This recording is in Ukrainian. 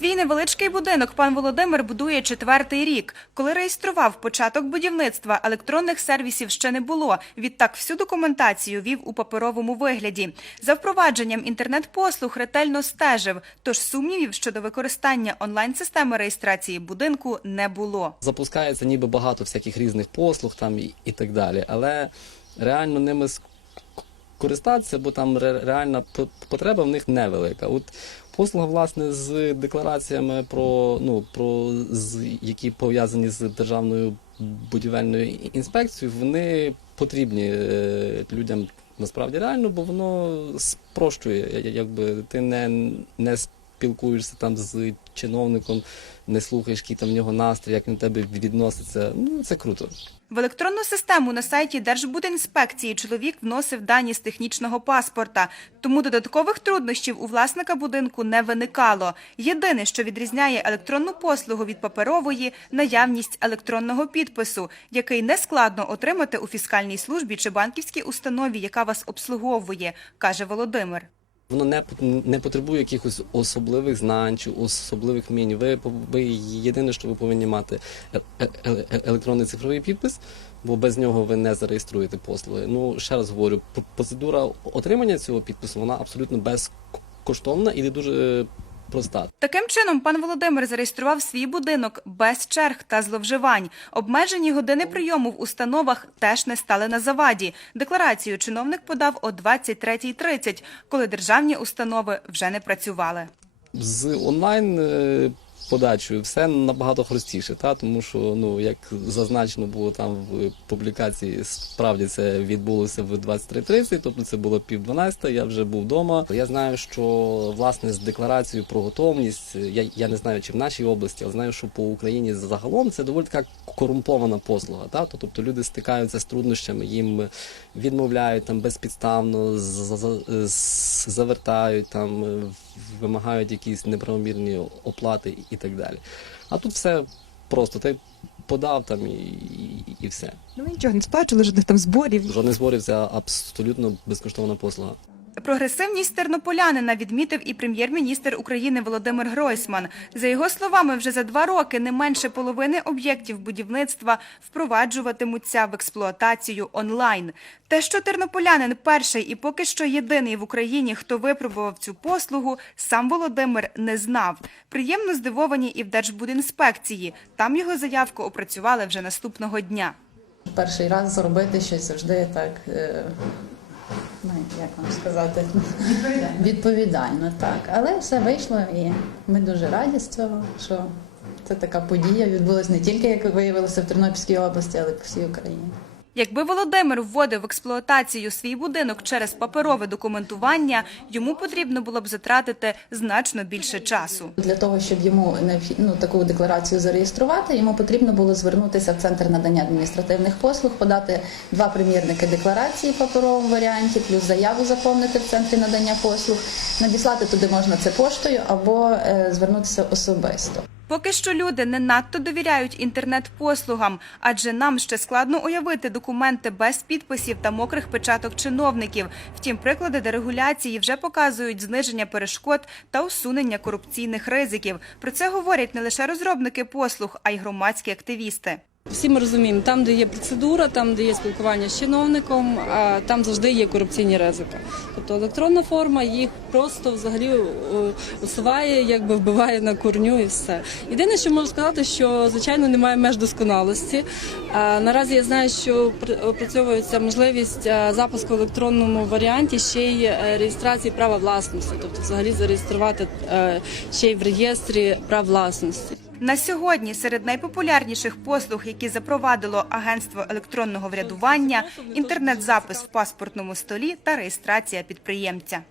Свій невеличкий будинок пан Володимир будує четвертий рік. Коли реєстрував початок будівництва, електронних сервісів ще не було. Відтак всю документацію вів у паперовому вигляді. За впровадженням інтернет-послуг ретельно стежив, тож сумнівів щодо використання онлайн-системи реєстрації будинку не було. запускається ніби багато всяких різних послуг там і, і так далі. Але реально ними користатися, бо там реальна потреба в них невелика. От послуга, власне, з деклараціями про ну про з які пов'язані з державною будівельною інспекцією, вони потрібні е, людям насправді реально, бо воно спрощує, якби ти не, не спілкуєшся там з чиновником, не слухаєш, який там в нього настрій, як він тебе відноситься. Ну це круто. В електронну систему на сайті Держбудінспекції чоловік вносив дані з технічного паспорта, тому додаткових труднощів у власника будинку не виникало. Єдине, що відрізняє електронну послугу від паперової – наявність електронного підпису, який нескладно отримати у фіскальній службі чи банківській установі, яка вас обслуговує, каже Володимир. Воно не, не потребує якихось особливих знань чи особливих вмінь. Ви, ви єдине, що ви повинні мати е- е- е- електронний цифровий підпис, бо без нього ви не зареєструєте послуги. Ну ще раз говорю, процедура отримання цього підпису вона абсолютно безкоштовна і дуже проста. Таким чином, пан Володимир зареєстрував свій будинок без черг та зловживань. Обмежені години прийому в установах теж не стали на заваді. Декларацію чиновник подав о 23.30, коли державні установи вже не працювали. з онлайн е, подачею все набагато простіше, та тому що ну як зазначено було там в публікації, справді це відбулося в 23.30, тобто це було пів 12, Я вже був вдома. Я знаю, що власне з декларацією про готовність, я, я не знаю, чи в нашій області, але знаю, що по Україні загалом це доволі така корумпована послуга. Та тобто люди стикаються з труднощами, їм відмовляють там безпідставно, завертають там, вимагають якісь неправомірні оплати і так далі. А тут все просто ти подав там і, і, і все. Ну ви нічого не сплачували, жодних там зборів. Жодних зборів це абсолютно безкоштовна послуга. Прогресивність тернополянина відмітив і прем'єр-міністр України Володимир Гройсман. За його словами, вже за два роки не менше половини об'єктів будівництва впроваджуватимуться в експлуатацію онлайн. Те, що тернополянин перший і поки що єдиний в Україні, хто випробував цю послугу, сам Володимир не знав. Приємно здивовані і в Держбудінспекції. Там його заявку опрацювали вже наступного дня. Перший раз зробити щось завжди так. Ну, як вам сказати, відповідально. відповідально, так. Але все вийшло, і ми дуже раді з цього, що це така подія відбулася не тільки як виявилося в Тернопільській області, але й по всій Україні. Якби Володимир вводив в експлуатацію свій будинок через паперове документування, йому потрібно було б затратити значно більше часу. Для того, щоб йому ну, таку декларацію зареєструвати, йому потрібно було звернутися в центр надання адміністративних послуг, подати два примірники декларації в паперовому варіанті, плюс заяву заповнити в центрі надання послуг. Надіслати туди можна це поштою або е, звернутися особисто. Поки що люди не надто довіряють інтернет-послугам, адже нам ще складно уявити документи без підписів та мокрих печаток чиновників. Втім, приклади дерегуляції вже показують зниження перешкод та усунення корупційних ризиків. Про це говорять не лише розробники послуг, а й громадські активісти. Всі ми розуміємо, там, де є процедура, там, де є спілкування з чиновником, там завжди є корупційні ризики. Тобто електронна форма їх просто взагалі е, усуває, якби вбиває на корню і все. Єдине, що можу сказати, що звичайно немає меж досконалості. Наразі я знаю, що опрацьовується можливість е, запуску в електронному варіанті ще й е, реєстрації права власності, тобто взагалі зареєструвати ще й в реєстрі прав власності. На сьогодні серед найпопулярніших послуг, які запровадило агентство електронного врядування, інтернет-запис в паспортному столі та реєстрація підприємця.